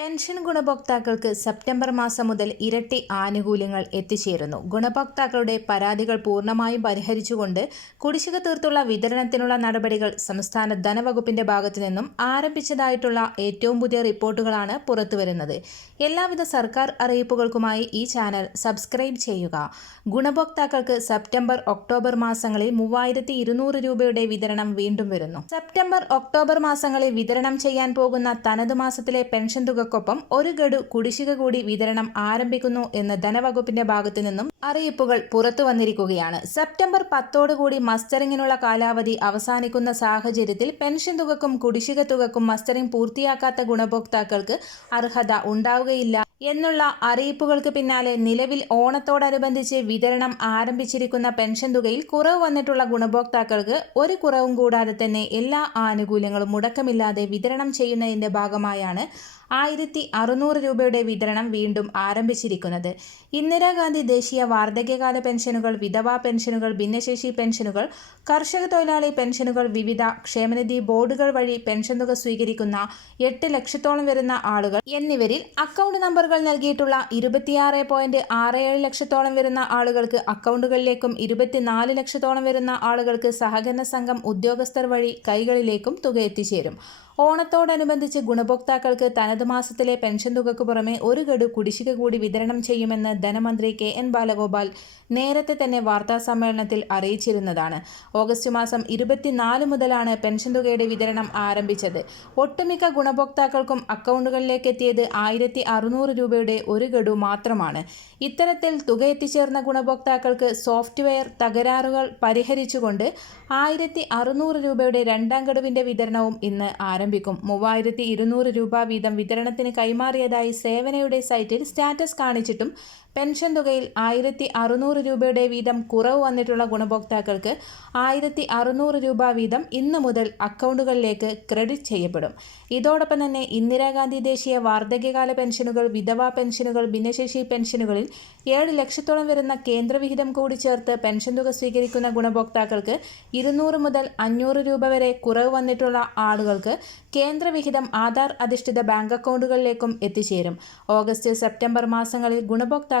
Pension ഗുണഭോക്താക്കൾക്ക് September മാസം മുതൽ ഇരട്ടി ആനുകൂല്യങ്ങൾ എത്തിച്ചേരുന്നു. ഗുണഭോക്താക്കളുടെ പരാതികൾ പൂർണമായും പരിഹരിച്ചുകൊണ്ട് കുടിശ്ശിക തീർത്തുള്ള വിതരണത്തിനുള്ള നടപടികൾ സംസ്ഥാന ധനവകുപ്പിന്റെ ഭാഗത്തു നിന്നും ആരംഭിച്ചതായിട്ടുള്ള ഏറ്റവും പുതിയ റിപ്പോർട്ടുകളാണ് പുറത്തുവരുന്നത്. എല്ലാവിധ സർക്കാർ അറിയിപ്പുകൾക്കുമായി ഈ ചാനൽ സബ്സ്ക്രൈബ് ചെയ്യുക. ഗുണഭോക്താക്കൾക്ക് സെപ്റ്റംബർ ഒക്ടോബർ മാസങ്ങളിൽ മൂവായിരത്തി രൂപയുടെ വിതരണം വീണ്ടും വരുന്നു. സെപ്റ്റംബർ ഒക്ടോബർ മാസങ്ങളിൽ വിതരണം ചെയ്യാൻ പോകുന്ന തനത് മാസത്തിലെ പെൻഷൻ തുകക്കൊപ്പം ഒരു ഗഡു കുടിശ്ശിക കൂടി വിതരണം ആരംഭിക്കുന്നു എന്ന് ധനവകുപ്പിന്റെ ഭാഗത്തു നിന്നും അറിയിപ്പുകൾ പുറത്തു വന്നിരിക്കുകയാണ്. സെപ്റ്റംബർ പത്തോടുകൂടി മസ്റ്ററിങ്ങിനുള്ള കാലാവധി അവസാനിക്കുന്ന സാഹചര്യത്തിൽ പെൻഷൻ തുകക്കും കുടിശ്ശിക തുകക്കും മസ്റ്ററിംഗ് പൂർത്തിയാക്കാത്ത ഗുണഭോക്താക്കൾക്ക് അർഹത ഉണ്ടാവുകയില്ല എന്നുള്ള അറിയിപ്പുകൾക്ക് പിന്നാലെ നിലവിൽ ഓണത്തോടനുബന്ധിച്ച് വിതരണം ആരംഭിച്ചിരിക്കുന്ന പെൻഷൻ തുകയിൽ കുറവ് വന്നിട്ടുള്ള ഗുണഭോക്താക്കൾക്ക് ഒരു കുറവും കൂടാതെ തന്നെ എല്ലാ ആനുകൂല്യങ്ങളും മുടക്കമില്ലാതെ വിതരണം ചെയ്യുന്നതിന്റെ ഭാഗമായാണ് ആയിരത്തി അറുന്നൂറ് രൂപയുടെ വിതരണം വീണ്ടും ആരംഭിച്ചിരിക്കുന്നത്. ഇന്ദിരാഗാന്ധി ദേശീയ വാർദ്ധക്യകാല പെൻഷനുകൾ വിധവാ പെൻഷനുകൾ ഭിന്നശേഷി പെൻഷനുകൾ കർഷക തൊഴിലാളി പെൻഷനുകൾ വിവിധ ക്ഷേമനിധി ബോർഡുകൾ വഴി പെൻഷൻ തുക സ്വീകരിക്കുന്ന എട്ട് ലക്ഷത്തോളം വരുന്ന ആളുകൾ എന്നിവരിൽ അക്കൗണ്ട് നമ്പറുകൾ നൽകിയിട്ടുള്ള ഇരുപത്തിയാറ് പോയിന്റ് ആറ് ഏഴ് ലക്ഷത്തോളം വരുന്ന ആളുകൾക്ക് അക്കൗണ്ടുകളിലേക്കും ഇരുപത്തിനാല് ലക്ഷത്തോളം വരുന്ന ആളുകൾക്ക് സഹകരണ സംഘം ഉദ്യോഗസ്ഥർ വഴി കൈകളിലേക്കും തുക എത്തിച്ചേരും. ഓണത്തോടനുബന്ധിച്ച് ഗുണഭോക്താക്കൾക്ക് തനത് മാസത്തിലെ പെൻഷൻ തുകക്ക് പുറമെ ഒരു ഗഡു കുടിശ്ശിക കൂടി വിതരണം ചെയ്യുമെന്ന് ധനമന്ത്രി കെ എൻ ബാലഗോപാൽ നേരത്തെ തന്നെ വാർത്താ സമ്മേളനത്തിൽ അറിയിച്ചിരുന്നതാണ്. ഓഗസ്റ്റ് മാസം ഇരുപത്തിനാല് മുതലാണ് പെൻഷൻ തുകയുടെ വിതരണം ആരംഭിച്ചത്. ഒട്ടുമിക്ക ഗുണഭോക്താക്കൾക്കും അക്കൗണ്ടുകളിലേക്ക് എത്തിയത് ആയിരത്തി അറുന്നൂറ് രൂപയുടെ ഒരു ഗഡു മാത്രമാണ്. ഇത്തരത്തിൽ തുക എത്തിച്ചേർന്ന ഗുണഭോക്താക്കൾക്ക് സോഫ്റ്റ്വെയർ തകരാറുകൾ പരിഹരിച്ചുകൊണ്ട് ആയിരത്തി അറുന്നൂറ് രൂപയുടെ രണ്ടാം ഗഡുവിന്റെ വിതരണവും ഇന്ന് ആരംഭിക്കും. മൂവായിരത്തി ഇരുന്നൂറ് രൂപ വീതം വിതരണത്തിന് കൈമാറിയതായി സേവനയുടെ സൈറ്റിൽ സ്റ്റാറ്റസ് കാണിച്ചിട്ടും പെൻഷൻ തുകയിൽ ആയിരത്തി അറുന്നൂറ് രൂപയുടെ വീതം കുറവ് വന്നിട്ടുള്ള ഗുണഭോക്താക്കൾക്ക് ആയിരത്തി അറുന്നൂറ് രൂപ വീതം ഇന്നു മുതൽ അക്കൗണ്ടുകളിലേക്ക് ക്രെഡിറ്റ് ചെയ്യപ്പെടും. ഇതോടൊപ്പം തന്നെ ഇന്ദിരാഗാന്ധി ദേശീയ വാർദ്ധക്യകാല പെൻഷനുകൾ വിധവാ പെൻഷനുകൾ ഭിന്നശേഷി പെൻഷനുകളിൽ ഏഴ് ലക്ഷത്തോളം വരുന്ന കേന്ദ്രവിഹിതം കൂടി ചേർത്ത് പെൻഷൻ തുക സ്വീകരിക്കുന്ന ഗുണഭോക്താക്കൾക്ക് ഇരുന്നൂറ് മുതൽ അഞ്ഞൂറ് രൂപ വരെ കുറവ് വന്നിട്ടുള്ള ആളുകൾക്ക് കേന്ദ്രവിഹിതം ആധാർ അധിഷ്ഠിത ബാങ്ക് അക്കൗണ്ടുകളിലേക്കും എത്തിച്ചേരും. ഓഗസ്റ്റ് സെപ്റ്റംബർ മാസങ്ങളിൽ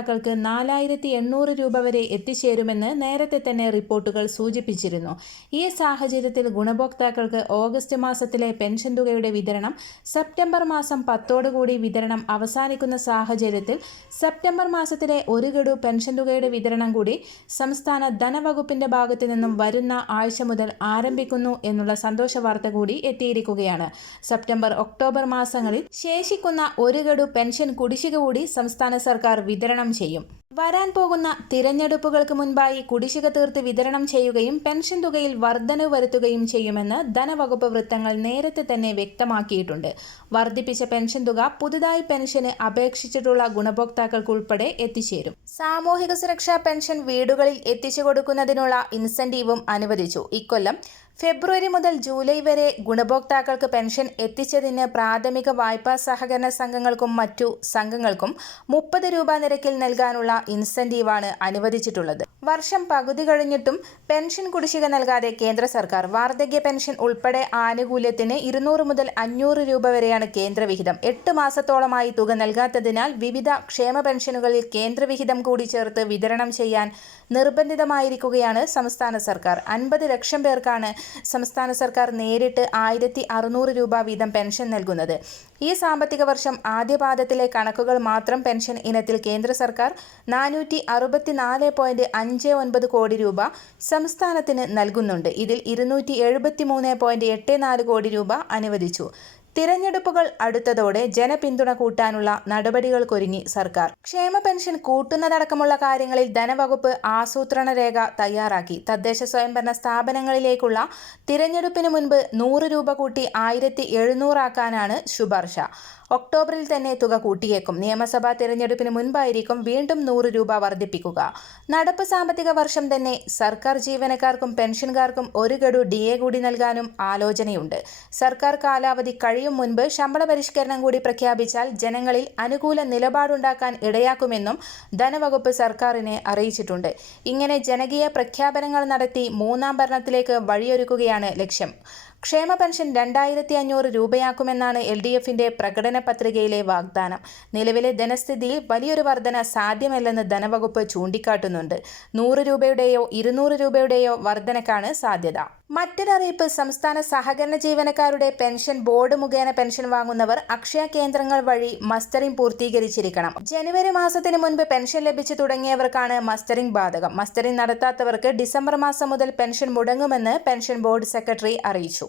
ഗുണഭോക്താക്കൾക്ക് നാലായിരത്തി എണ്ണൂറ് രൂപ വരെ എത്തിച്ചേരുമെന്ന് നേരത്തെ തന്നെ റിപ്പോർട്ടുകൾ സൂചിപ്പിച്ചിരുന്നു. ഈ സാഹചര്യത്തിൽ ഗുണഭോക്താക്കൾക്ക് ഓഗസ്റ്റ് മാസത്തിലെ പെൻഷൻ തുകയുടെ വിതരണം സെപ്റ്റംബർ മാസം പത്തോടുകൂടി വിതരണം അവസാനിക്കുന്ന സാഹചര്യത്തിൽ സെപ്റ്റംബർ മാസത്തിലെ ഒരു ഗഡു പെൻഷൻ തുകയുടെ വിതരണം കൂടി സംസ്ഥാന ധനവകുപ്പിന്റെ ഭാഗത്തു നിന്നും വരുന്ന ആഴ്ച മുതൽ ആരംഭിക്കുന്നു എന്നുള്ള സന്തോഷ വാർത്ത കൂടി എത്തിയിരിക്കുകയാണ്. സെപ്റ്റംബർ ഒക്ടോബർ മാസങ്ങളിൽ ശേഷിക്കുന്ന ഒരു ഗഡു പെൻഷൻ കുടിശ്ശിക കൂടി സംസ്ഥാന സർക്കാർ വിതരണം ചെയ്യും. വരാൻ പോകുന്ന തിരഞ്ഞെടുപ്പുകൾക്ക് മുൻപായി കുടിശ്ശിക തീർത്ത് വിതരണം ചെയ്യുകയും പെൻഷൻ തുകയിൽ വർധനവ് വരുത്തുകയും ചെയ്യുമെന്ന് ധനവകുപ്പ് വൃത്തങ്ങൾ നേരത്തെ തന്നെ വ്യക്തമാക്കിയിട്ടുണ്ട്. വർദ്ധിപ്പിച്ച പെൻഷൻ തുക പുതുതായി പെൻഷന് അപേക്ഷിച്ചിട്ടുള്ള ഗുണഭോക്താക്കൾക്ക് ഉൾപ്പെടെ എത്തിച്ചേരും. സാമൂഹിക സുരക്ഷാ പെൻഷൻ വീടുകളിൽ എത്തിച്ചു കൊടുക്കുന്നതിനുള്ള ഇൻസെന്റീവും അനുവദിച്ചു. ഇക്കൊല്ലം ഫെബ്രുവരി മുതൽ ജൂലൈ വരെ ഗുണഭോക്താക്കൾക്ക് പെൻഷൻ എത്തിച്ചതിന് പ്രാഥമിക വായ്പാ സഹകരണ സംഘങ്ങൾക്കും മറ്റു സംഘങ്ങൾക്കും മുപ്പത് രൂപ നിരക്കിൽ നൽകാനുള്ള ഇൻസെന്റീവാണ് അനുവദിച്ചിട്ടുള്ളത്. വർഷം പകുതി കഴിഞ്ഞിട്ടും പെൻഷൻ കുടിശ്ശിക നൽകാതെ കേന്ദ്ര സർക്കാർ വാർദ്ധക്യ പെൻഷൻ ഉൾപ്പെടെ ആനുകൂല്യത്തിന് ഇരുന്നൂറ് മുതൽ അഞ്ഞൂറ് രൂപ വരെയാണ് കേന്ദ്രവിഹിതം. എട്ട് മാസത്തോളമായി തുക നൽകാത്തതിനാൽ വിവിധ ക്ഷേമ പെൻഷനുകളിൽ കേന്ദ്രവിഹിതം കൂടി ചേർത്ത് വിതരണം ചെയ്യാൻ നിർബന്ധിതമായിരിക്കുകയാണ് സംസ്ഥാന സർക്കാർ. അൻപത് ലക്ഷം പേർക്കാണ് സംസ്ഥാന സർക്കാർ നേരിട്ട് ആയിരത്തി അറുന്നൂറ് രൂപ വീതം പെൻഷൻ നൽകുന്നത്. ഈ സാമ്പത്തിക വർഷം ആദ്യപാദത്തിലെ കണക്കുകൾ മാത്രം പെൻഷൻ ഇനത്തിൽ കേന്ദ്ര സർക്കാർ നാനൂറ്റി അറുപത്തിനാല് പോയിന്റ് അഞ്ച് ഒൻപത് കോടി രൂപ സംസ്ഥാനത്തിന് നൽകുന്നുണ്ട്. ഇതിൽ ഇരുന്നൂറ്റി എഴുപത്തി മൂന്ന് പോയിന്റ് എട്ട് നാല് കോടി രൂപ അനുവദിച്ചു. തിരഞ്ഞെടുപ്പുകൾ അടുത്തതോടെ ജനപിന്തുണ കൂട്ടാനുള്ള നടപടികൾക്കൊരുങ്ങി സർക്കാർ. ക്ഷേമ പെൻഷൻ കൂട്ടുന്നതടക്കമുള്ള കാര്യങ്ങളിൽ ധനവകുപ്പ് ആസൂത്രണ രേഖ തയ്യാറാക്കി. തദ്ദേശ സ്വയംഭരണ സ്ഥാപനങ്ങളിലേക്കുള്ള തിരഞ്ഞെടുപ്പിന് മുൻപ് നൂറ് രൂപ കൂട്ടി ആയിരത്തി എഴുന്നൂറാക്കാനാണ് ശുപാർശ. ഒക്ടോബറിൽ തന്നെ തുക കൂട്ടിയേക്കും. നിയമസഭാ തിരഞ്ഞെടുപ്പിന് മുൻപായിരിക്കും വീണ്ടും നൂറ് രൂപ വർദ്ധിപ്പിക്കുക. നടപ്പ് സാമ്പത്തിക വർഷം തന്നെ സർക്കാർ ജീവനക്കാർക്കും പെൻഷൻകാർക്കും ഒരു ഗഡു ഡി എ കൂടി നൽകാനും ആലോചനയുണ്ട്. സർക്കാർ കാലാവധി കഴിയും മുൻപ് ശമ്പള പരിഷ്കരണം കൂടി പ്രഖ്യാപിച്ചാൽ ജനങ്ങളിൽ അനുകൂല നിലപാടുണ്ടാക്കാൻ ഇടയാക്കുമെന്നും ധനവകുപ്പ് സർക്കാരിനെ അറിയിച്ചിട്ടുണ്ട്. ഇങ്ങനെ ജനകീയ പ്രഖ്യാപനങ്ങൾ നടത്തി മൂന്നാം ഭരണത്തിലേക്ക് വഴിയൊരുക്കുകയാണ് ലക്ഷ്യം. ക്ഷേമ പെൻഷൻ രണ്ടായിരത്തി അഞ്ഞൂറ് രൂപയാക്കുമെന്നാണ് എൽ ഡി എഫിന്റെ പ്രകടന പത്രികയിലെ വാഗ്ദാനം. നിലവിലെ ധനസ്ഥിതിയിൽ വലിയൊരു വർധന സാധ്യമല്ലെന്ന് ധനവകുപ്പ് ചൂണ്ടിക്കാട്ടുന്നുണ്ട്. നൂറ് രൂപയുടെയോ ഇരുന്നൂറ് രൂപയുടെയോ വർധനക്കാണ് സാധ്യത. മറ്റൊരറിയിപ്പ് സംസ്ഥാന സഹകരണ ജീവനക്കാരുടെ പെൻഷൻ ബോർഡ് മുഖേന പെൻഷൻ വാങ്ങുന്നവർ അക്ഷയ കേന്ദ്രങ്ങൾ വഴി മസ്റ്ററിംഗ് പൂർത്തീകരിച്ചിരിക്കണം. ജനുവരി മാസത്തിന് മുൻപ് പെൻഷൻ ലഭിച്ചു തുടങ്ങിയവർക്കാണ് മസ്റ്ററിംഗ് ബാധകം. മസ്റ്ററിംഗ് നടത്താത്തവർക്ക് ഡിസംബർ മാസം മുതൽ പെൻഷൻ മുടങ്ങുമെന്ന് പെൻഷൻ ബോർഡ് സെക്രട്ടറി അറിയിച്ചു.